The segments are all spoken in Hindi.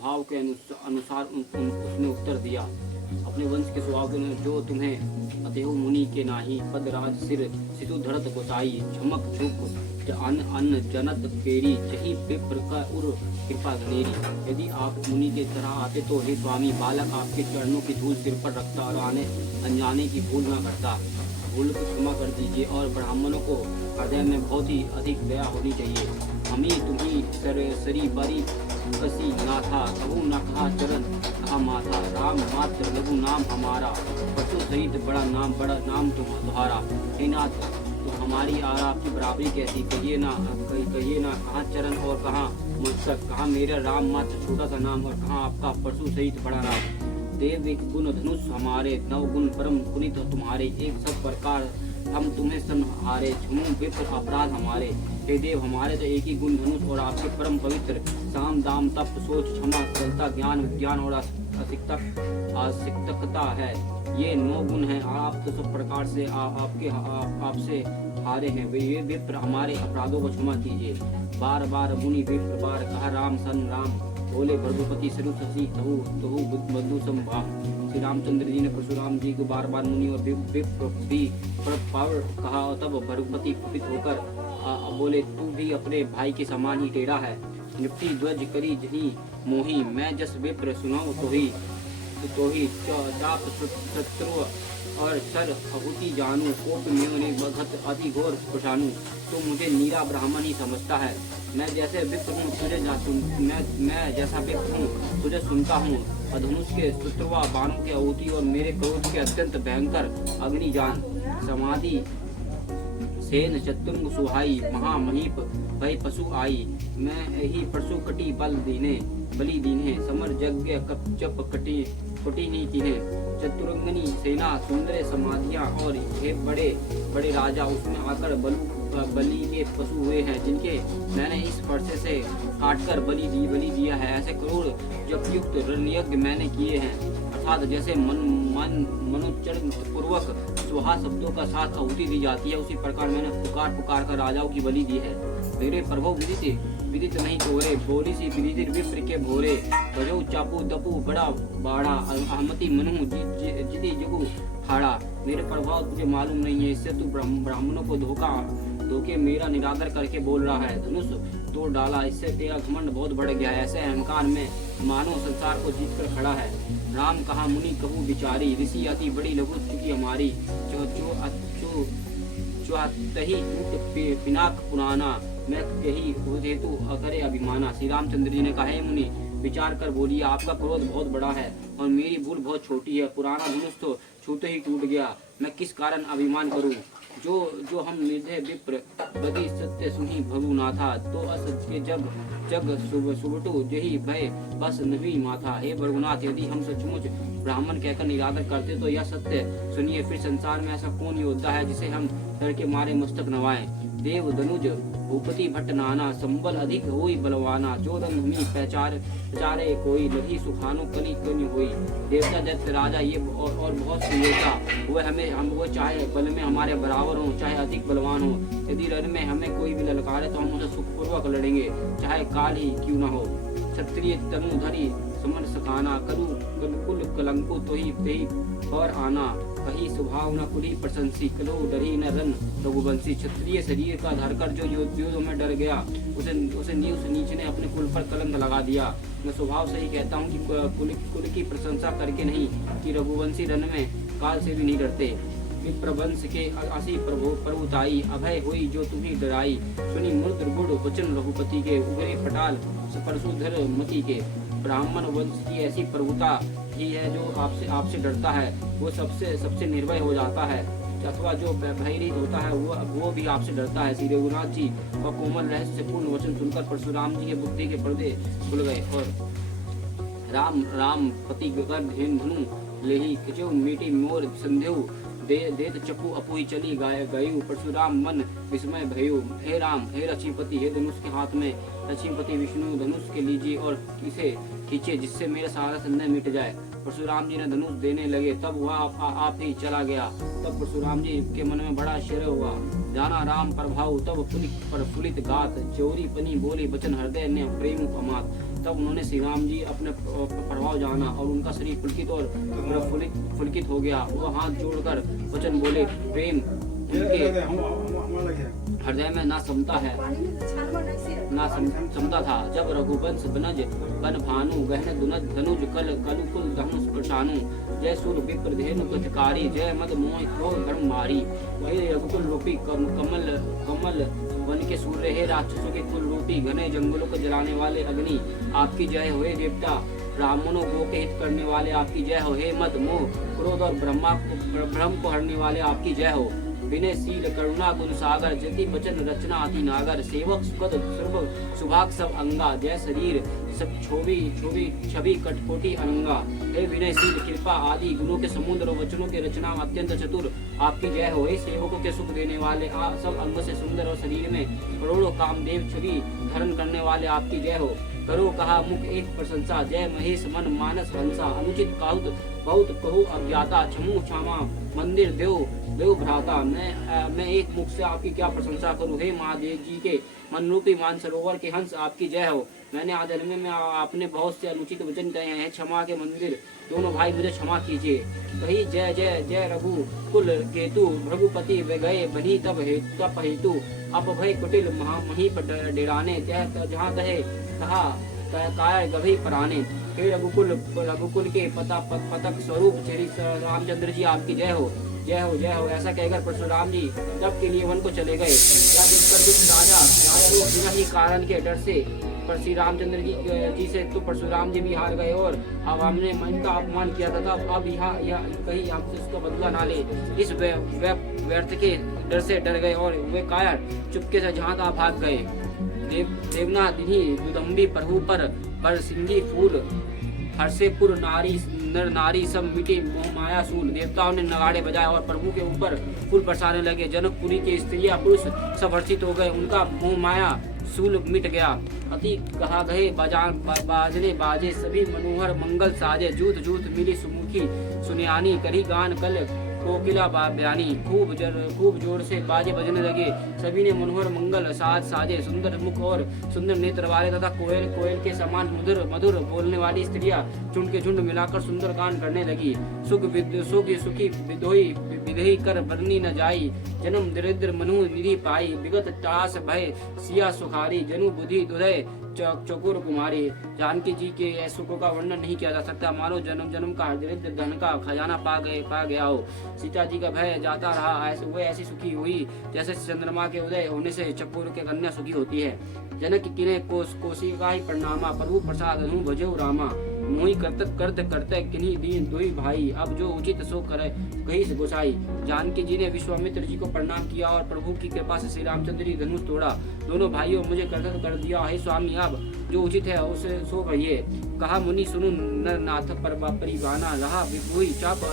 स्वभाव के अनुसार उसने उत्तर दिया। अपने वंश के स्वभाव के जो तुम्हें अतएव मुनि के नाही पद राज सिर सितु धरत गोसाई झमक झुक अन्न जनत पेरी जही विप्र का उर कृपा घनेरी। यदि आप मुनि के तरह आते तो हे स्वामी, बालक आपके चरणों की धूल सिर पर रखता और आने अनजाने की भूल न करता। भूल को क्षमा कर दीजिए। और ब्राह्मणों को हृदय में बहुत ही अधिक दया होनी चाहिए। हमी तुम्ही सरी बरी कसी ना था, कहू न कहा चरण कहा माथा। राम मात्र लघु नाम हमारा, पशु सहित बड़ा नाम तुम्हारा। हे नाथ, तो हमारी और आपकी बराबरी कैसी, कहिए ना कहाँ चरण और कहाँ मस्तक, कहाँ मेरा राम मात्र छोटा सा नाम और कहाँ आपका परशु सहित बड़ा नाम। देव एक गुण धनुष हमारे, नव गुण परम पुनित तुम्हारे। एक सब प्रकार हम तुम्हें संहारे, क्षमु विप्र अपराध हमारे। हे देव, हमारे तो एक ही गुण धनुष और आपके परम पवित्र साम दाम तप सोच क्षमा सरलता ज्ञान विज्ञान और आसिक्तता है। ये 9 गुण हैं। आप तो सब प्रकार से आपसे हारे हैं। वे ये विप्र हमारे अपराधों को क्षमा कीजिए। बार बार मुनि विप्र बार कहा राम सन राम, बोले भृगुपति स्वरूप शशि तहु बंधु संभा। श्री रामचंद्र जी ने परशुराम जी को बार बार मुनि और विप्र भी पावर कहा। तब भृगुपति कुपित होकर बोले तू भी अपने भाई के समान ही टेढ़ा है। निपटी ध्वज करी जही मोही, मैं जस विप्र सुनाऊं तो ही चाप शत्रु और सर अहुति जानू। कोप ने भगत अति घोर पछानू, तो मुझे नीरा ब्राह्मण ही समझता है। मैं जैसे विप्र हूँ मैं जैसा विप्र हूँ तुझे सुनता हूँ। धनुष के शत्रुवा बाणों के अहुति और मेरे क्रोध के अत्यंत भयंकर अग्नि जान। समाधि सेन चतुर्ंग सुहाई, महामहीप भय पशु आई। मैं ही परशु कटी बलि दीने, समर यज्ञ कप चप कटी नहीं कीने। चतुरंगनी सेना सुंदर समाधियां और ये बड़े बड़े राजा उसमें आकर बलि के पशु हुए हैं, जिनके मैंने इस फरसे से काटकर बलि दिया है। ऐसे करोड़ जपयुक्त रणयज्ञ मैंने किए हैं, अर्थात जैसे मनुचरण पूर्वक सुहा शब्दों का साथ आहुति दी जाती है, उसी प्रकार मैंने पुकार कर राजाओं की बलि दी है। मेरे प्रभु विदित नहीं तोरे, बोली सी विदित विप्र के भोरे। बजो चापू दपू बड़ा बाड़ा, अहमति मनहु जिति जगु हाड़ा। मेरे प्रभाव तुझे मालूम नहीं है, इससे तू ब्राह्मणों को धोखे मेरा निरादर करके बोल रहा है। धनुष तोड़ डाला, इससे तेरा घमंड बहुत बढ़ गया है। ऐसे अहंकार में मानो संसार को जीत कर खड़ा है। राम कहा मुनि कहूँ बिचारी, ऋषि अति बड़ी लघु चुकी हमारी। तही पिनाक पुराना, मैं यही हेतु अकरे अभिमाना। श्री रामचंद्र जी ने कहा हे मुनि, विचार कर बोलिए, आपका क्रोध बहुत बड़ा है और मेरी भूल बहुत छोटी है। पुराना धनुष तो छूते ही टूट गया, मैं किस कारण अभिमान करूं। जो हम निर्दय विप्र बदी सत्य सुनी भगु ना था, तो असत्य जग सुबटू जही भय बस नवी माथा। हे भृगुनाथ, यदि हम सचमुच ब्राह्मण कहकर निरादर करते तो यह सत्य सुनिए, फिर संसार में ऐसा कौन योद्धा है जिसे हम डर के मारे मस्तक नवाएं। देव दनुज भूपति भट्ट नाना, संबल अधिक होई बलवाना। जो रंग हमी पहचारे कोई, लगी सुखानो कनि होई। देवता दैत्य राजा ये और बहुत से योद्धा वो चाहे बल में हमारे बराबर हो, चाहे अधिक बलवान हो। यदि रण में हमें कोई भी ललकारे तो हम उसे सुखपूर्वक लड़ेंगे, चाहे काल ही क्यों न हो। क्षत्रिय तनुधरी समन सकाना, कुल कलंको तो ही पर आना। कही स्वभाव न कुली प्रशंसी, कलो डरी न रन रघुवंशी। क्षत्रिय शरीर का धरकर जो युद्धों में डर गया, उसे नीच ने अपने कुल पर कलंक लगा दिया। मैं स्वभाव से ही कहता हूँ कि कुल की प्रशंसा करके नहीं, कि रघुवंशी रन में काल से भी नहीं डरते। विप्रवंश के असी प्रभुताई, अभय हुई जो तुम्हें डराई। सुनी मृद गुड़ वचन रघुपति के, उगरे फटाल परशुधर मति के। ब्राह्मण वंश की ऐसी प्रभुता ही है जो आपसे डरता है, वो सबसे निर्भय हो जाता है। अथवा जो भयरहित होता है वो भी आपसे डरता है। श्री रघुनाथ जी का कोमल रहस्य पूर्ण वचन सुनकर परशुराम जी के बुद्धि के पर्दे खुल गए और राम पति धनु लेही खिचो मीठी मोर संदेहु। देत चपू अपुई चली गयु, परशुराम मन विस्मय भयु। हे राम, हे रचिपति, हे धनुष के हाथ में रचिपति विष्णु धनुष के लीजिए और इसे खींचे, जिससे मेरा सारा संदेह मिट जाए। परशुराम जी ने धनुष देने लगे, तब वह आप ही चला गया। तब परशुराम जी के मन में बड़ा आश्चर्य हुआ, जाना राम प्रभाव तब प्रफुल्लित गात। चोरी पनी बोली बचन हृदय ने प्रेम अमात। तब उन्होंने श्री राम जी अपने प्रभाव जाना और उनका शरीर पुलकित और फुलकित हो गया। वो हाथ जोड़कर वचन बोले, प्रेम उनके हृदय में ना समता है ना समता था। जब रघुवंश बनज बन भानु गहन दुनज धनुज कलुकुल धनुष प्रशानु जय सूर विप्र धेनु गतकारी जय मद मोह क्रोध धर्म मारी। वही रघुकुल रूपी कमल वन के सूर्य हे राक्षसों के कुल रूपी घने जंगलों को जलाने वाले अग्नि आपकी जय होए देवता। ब्राह्मणों को हित करने वाले आपकी जय हो। हे मद मोह क्रोध और भ्रम को हरने वाले आपकी जय हो। विनय शील करुणा गुण सागर जति वचन रचना अति नागर सेवक सुखद सर्व सुभाग सब अंगा जय शरीर सब छवि कटकोटि अनंगा। हे विनय शील कृपा आदि गुणों के समुद्र और वचनों के रचना अत्यंत चतुर आपकी जय हो। हे सेवकों के सुख देने वाले सब अंग से सुंदर और शरीर में करोड़ों कामदेव छवि धारण करने वाले आपकी जय हो। करो कहा मुख एक प्रशंसा जय महेश मन मानस हंसा अनुचित काहुत बहुत कहु अज्ञाता क्षमु क्षमा मंदिर देव भ्राता। मैं एक मुख से आपकी क्या प्रशंसा करूं। हे महादेव जी के मन रूपी मानसरोवर के हंस आपकी जय हो। मैंने आज जन्म में आपने बहुत से अनुचित वचन कहे हैं। क्षमा के मंदिर दोनों भाई मुझे क्षमा कीजिए। कही जय जय जय रघु कुल केतु भृगुपति वे गए बनी तब हेतु अब भय कुटिल मही डेराने जहाँ कहे कहा काय गभी पराने। हे रघुकुल के पतक स्वरूप श्री रामचंद्र जी आपकी जय हो जय हो जय हो। ऐसा कहकर परशुराम जी तब के लिए वन को चले गए। या देखकर दुष्ट राजा बिना ही कारण के डर से पर श्री रामचंद्र जी से तो परशुराम जी भी हार गए और अब हमने इनका अपमान किया था अब यहाँ कहीं हमसे उसका बदला ना ले। इस व्यर्थ के डर से डर गए और वे कायर चुपके से जहाँ तहाँ भाग गए। देवना दिनी दुदम्बी प्रभु पर सिंगी फूल हर्षेपुर नारी नर नारी सब मिटे मोह माया सूल। देवताओं ने नगाड़े बजाए और प्रभु के ऊपर फूल बरसाने लगे। जनकपुरी के स्त्रियां पुरुष सब हर्षित हो गए। उनका मोह माया सूल मिट गया। अति कहा गए बाजने बाजे सभी मनोहर मंगल साजे जूत जूत मिली सुमुखी सुनियानी करी गान कल कोकिला बयानी। खूब जोर से बाजे बजने लगे। सभी ने मनोहर मंगल साजे सुंदर मुख और सुंदर नेत्र वाले तथा कोयल के समान मधुर बोलने वाली स्त्रियां झुंड के झुंड मिलाकर सुंदर गान करने लगी। सुखी विधि कर बरनी न जाई जन्म दरिद्र मनु निधि पाई। विगत टास भय सिया सुखारी जनु बुद्धि दुधय चकोर कुमारी। जानकी जी के सुखों का वर्णन नहीं किया जा सकता। मानो जन्म जन्म का दरिद्र धन का खजाना पा गया हो। सीता जी का भय जाता रहा। वह ऐसी सुखी हुई जैसे चंद्रमा के उदय होने से चकोर के कन्या सुखी होती है। जनक किने कोशिका ही प्रणामा प्रभु प्रसाद अनु भजो रामा। मोहि करते किन्हीं दीन दुई भाई अब जो उचित सो करे कही से गोसाई। जानकी जी ने विश्वामित्र जी को प्रणाम किया और प्रभु की कृपा से श्री रामचंद्र जी धनुष तोड़ा। दोनों भाइयों मुझे कर्तव्य कर दिया। हे स्वामी अब जो उचित है उसे सो कहिए। कहा मुनि सुनु नर नाथ परिवाना रहा विभुई चाप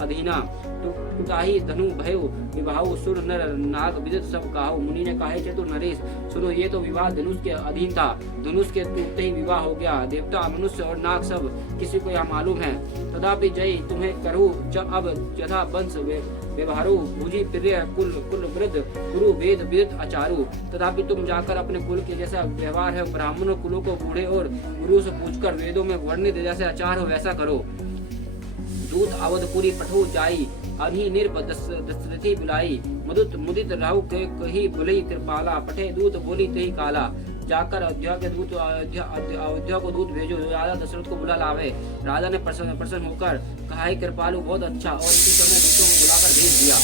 अधीना टुटाही धनु भयो विवाह सुर नर नाग विदित सब कहाऊ। मुनि ने कहा चतुर नरेश सुनो ये तो विवाह धनुष के अधीन था। धनुष के टूटते ही विवाह हो गया। देवता मनुष्य और नाग सब किसी को यह मालूम है। तथापि जय तुम्हें करूँ जब अब यथा वंश व्यवहारो भुजी प्रिय कुल वृद्ध गुरु वेद विदित आचारू। तथापि तुम जाकर अपने कुल के जैसा व्यवहार है ब्राह्मणों कुलों को बूढ़े और गुरु से पूछकर वेदों में वर्णित जैसे आचार हो वैसा करो। दूत अवधपुरी पठो जाई अभी निर्प दशरथी बुलाई। मुदित राहु के कही बुलई कृपाला पठे दूत बोली तही काला। जाकर अयोध्या को दूत भेजो राजा दशरथ को बुला लावे। राजा ने प्रसन्न होकर कहा कृपालु बहुत अच्छा और इसी समय दूतों को बुलाकर भेज दिया।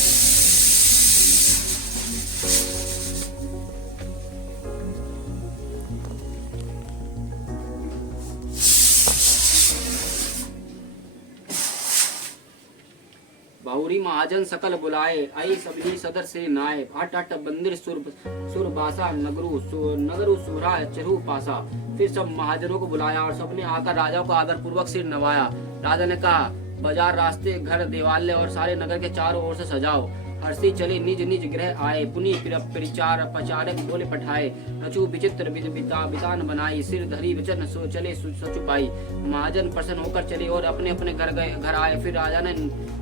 बहुरी महाजन सकल बुलाए आई सबनी सदर से नाय। हट बंदिर सुरबासा नगरु सुरा चरु पासा। फिर सब महाजनों को बुलाया और सबने आकर राजा को आदर पूर्वक सिर नवाया। राजा ने कहा बाजार रास्ते घर देवालय और सारे नगर के चारों ओर से सजाओ। हर्षी चले निज निज गृह आए पुनि प्रचारक बोले पठाए। रचु विचित्र बितान बनाई सिर धरी वचन सो चले सचु पाई। महाजन प्रसन्न होकर चले और अपने अपने घर आए। फिर राजा ने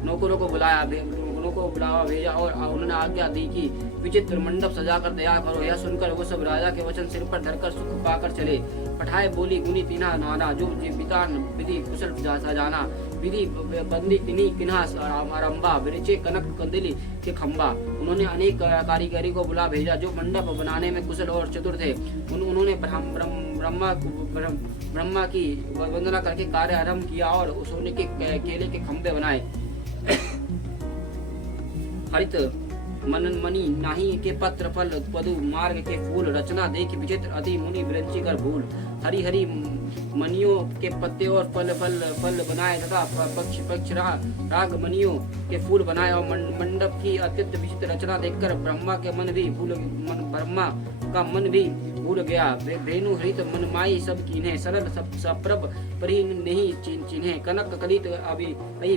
नौकरों को बुलावा भेजा और उन्होंने आज्ञा दी कि विचित्र मंडप सजाकर दया करो। यह सुनकर वो सब राजा के वचन सिर पर धरकर सुख पाकर चले। पठाए बोली गुनी तिन्हा नाना, जो वितान विधि कुशल सजाना, विधि बंदी तिन्ही किन्हा आरंभा, विरचे कनक कंदिली के खंबा। उन्होंने अनेक कारीगरी को बुला भेजा जो मंडप बनाने में कुशल और चतुर थे। उन्होंने ब्रह्मा की वंदना करके कार्य आरंभ किया और सोने के केले के खंबे बनाए। हरित मणि नाही के पत्र फल पदु मार्ग के फूल, रचना देख विचित्र अति मुनि विरंची कर भूल। हरी हरी मनियों के पत्ते और फल बनाए तथा पक्ष राग मनियों के फूल बनाए और मंडप की अत्यंत विचित्र रचना देखकर ब्रह्मा का मन भी भूल गया। वेणु हरित मनमाई सब कीन्हे, सरल सप्रभ परी नहीं चिन्हे। कनक कलित अभी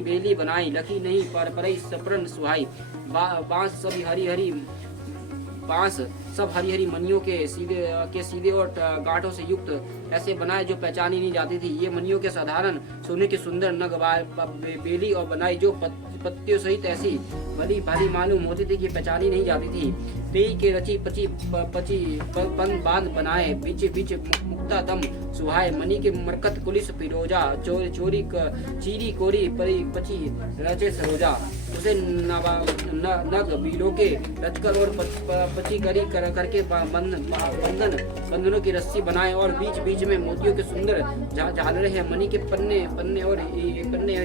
बेली बनाई, लखी नहीं परई सप्रन सुहाई। बांस सब हरी हरी मनियों के सीधे और गांठों से युक्त ऐसे बनाए जो पहचानी नहीं जाती थी। ये मनियों के साधारण सोने के सुंदर नग बेली और बनाई जो पत्तियों सहित ऐसी भली भारी मालूम होती थी कि पहचानी नहीं जाती थी। तेई के रची पची बांध बनाए, बीच मुक्ता दम सुहाए। मणि के मरकत कुलिस फिरोजा, चोरी चीरी कोरी परी पची रचे सरोजा। उसे नग बीलों के रचकर और पची करी करके बंधनों की रस्सी बनाए और बीच में मोतियों के सुंदर झालरे हैं। मणि के पन्ने और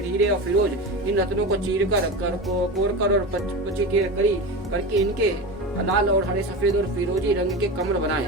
हीरे और फिरोज इन रत्नों को चीर कर कोर कर और पची करके इनके लाल और हरे सफेद और फिरोजी रंग के कमर बनाए।